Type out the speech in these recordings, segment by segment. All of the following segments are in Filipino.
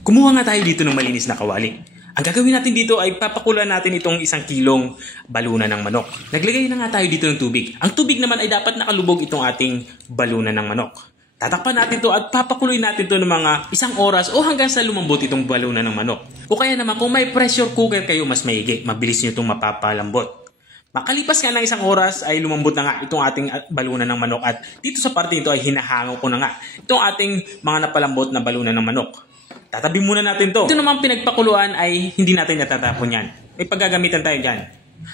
Kumuha nga tayo dito ng malinis na kawali. Ang gagawin natin dito ay papakulan natin itong 1 kilong balunan ng manok. Naglagay na nga tayo dito ng tubig. Ang tubig naman ay dapat nakalubog itong ating balunan ng manok. Tatakpan natin to at papakuloy natin to ng mga 1 oras o hanggang sa lumambot itong balunan ng manok. O kaya naman kung may pressure cooker kayo, mas maigi, mabilis nyo itong mapapalambot. Makalipas nga ng 1 oras ay lumambot na nga itong ating balunan ng manok at dito sa parte nito ay hinahango ko na nga itong ating mga napalambot na balunan ng manok. Tatabi muna natin to. Ito naman pinagpakuluan ay hindi natin natatapon yan. May paggagamitan tayo dyan.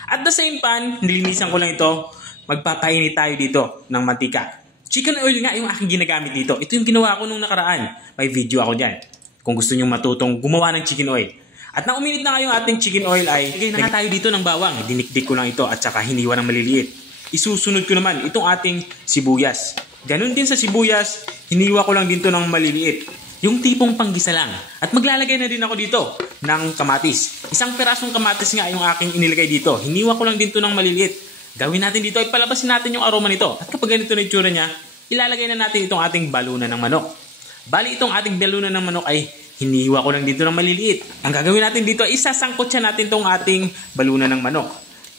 At the same pan, nilinisan ko lang ito. Magpapainit tayo dito ng mantika. Chicken oil nga yung aking ginagamit dito. Ito yung ginawa ko nung nakaraan. May video ako dyan. Kung gusto nyo matutong gumawa ng chicken oil. At nang uminit na nga yung ating chicken oil ay lagay na nga tayo dito ng bawang. Dinikdik ko lang ito at saka hiniwa ng maliliit. Isusunod ko naman itong ating sibuyas. Ganun din sa sibuyas, hiniwa ko lang din to ng maliliit. Yung tipong panggisa lang. At maglalagay na din ako dito ng kamatis. 1 perasong kamatis nga yung aking inilagay dito. Hiniwa ko lang din to ng maliliit. Gawin natin dito ay palabasin natin yung aroma nito. At kapag ganito na itsura niya, ilalagay na natin itong ating balunan ng manok. Bali itong ating balunan ng manok ay hiniwa ko lang dito ng maliliit. Ang gagawin natin dito ay isasangkot siya natin itong ating balunan ng manok.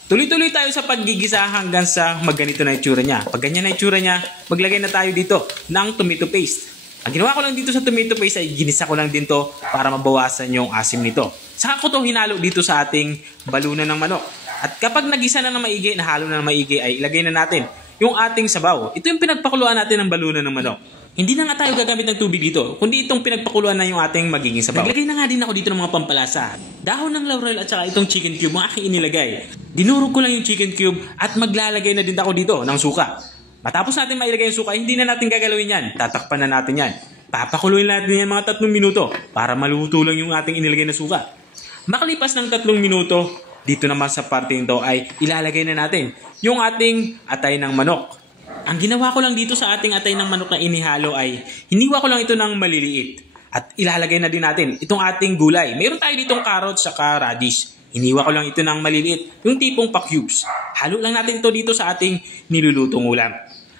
Tuloy-tuloy tayo sa paggigisa hanggang sa magganito na itsura niya. Pag ganyan na itsura niya, maglagay na tayo dito ng tomato paste. Ang ginawa ko lang dito sa tomato paste ay ginisa ko lang din to para mabawasan yung asim nito. Saka ko to hinalo dito sa ating balunan ng manok. At kapag nagisa na ng maigi, nahalo na ng maigi, ay ilagay na natin yung ating sabaw. Ito yung pinagpakuluan natin ng balunan ng manok. Hindi na nga tayo gagamit ng tubig dito, kundi itong pinagpakuluan na yung ating magiging sabaw. Naglagay na nga din ako dito ng mga pampalasa. Dahon ng laurel at saka itong chicken cube ang aking inilagay. Dinurog ko lang yung chicken cube at maglalagay na din ako dito ng suka. Matapos natin mailagay yung suka, hindi na natin gagalawin yan. Tatakpan na natin yan. Papakuluin natin yan mga 3 minuto para maluto lang yung ating inilagay na suka. Makalipas ng 3 minuto, dito naman sa parte nito ay ilalagay na natin yung ating atay ng manok. Ang ginawa ko lang dito sa ating atay ng manok na inihalo ay hiniwa ko lang ito ng maliliit. At ilalagay na din natin itong ating gulay. Mayroon tayo ditong carrots saka radish. Hiniwa ko lang ito ng maliliit, yung tipong pa-cubes. Halo lang natin ito dito sa ating nilulutong ulam.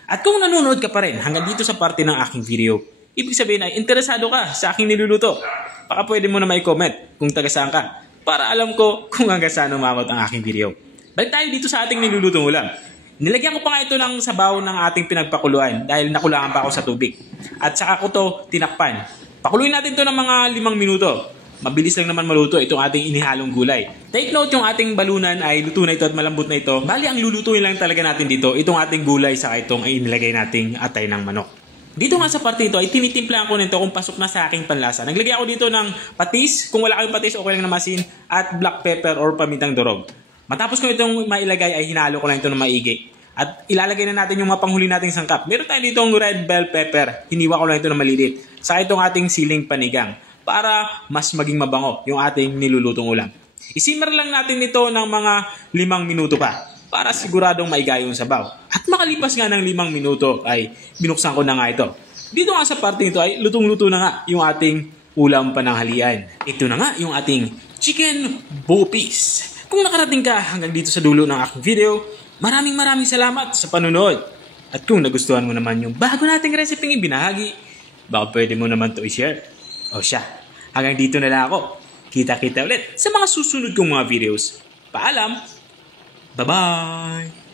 At kung nanonood ka pa rin hanggang dito sa parte ng aking video, ibig sabihin ay interesado ka sa aking niluluto. Baka pwede mo na may comment kung taga saan ka para alam ko kung hanggang saan umabot ang aking video. Balik tayo dito sa ating nilulutong ulam. Nilagyan ko pa nga ito ng sabaw ng ating pinagpakuluan dahil nakulangan pa ako sa tubig. At saka ko to tinakpan. Pakuluin natin to ng mga 5 minuto. Mabilis lang naman maluto itong ating inihalong gulay. Take note, yung ating balunan ay luto na ito at malambot na ito. Bali, ang lulutuin lang talaga natin dito, itong ating gulay saka itong ay inilagay nating atay ng manok. Dito nga sa parte ito ay tinitimplahan ko nito kung pasok na sa aking panlasa. Naglagay ako dito ng patis, kung wala kayong patis okay lang na masin, at black pepper or pamintang durog. Matapos ko itong mailagay ay hinalo ko lang ito ng maigi. At ilalagay na natin yung mga panghuli nating sangkap. Meron tayo dito ng red bell pepper. Hiniwa ko lang ito ng malilit. Saka itong ating siling panigang para mas maging mabango yung ating nilulutong ulam. Isimmer lang natin ito ng mga 5 minuto pa para siguradong maiga yung sabaw. At makalipas nga ng 5 minuto ay binuksan ko na nga ito. Dito nga sa parte nito ay lutong-luto na nga yung ating ulam pananghalian. Ito na nga yung ating chicken bopis. Kung nakarating ka hanggang dito sa dulo ng aking video, maraming salamat sa panunood. At kung nagustuhan mo naman yung bago nating resepeng ibinahagi, baka pwede mo naman to i-share. O siya, hanggang dito na lang ako. Kita-kita ulit sa mga susunod kong mga videos. Paalam! Bye-bye!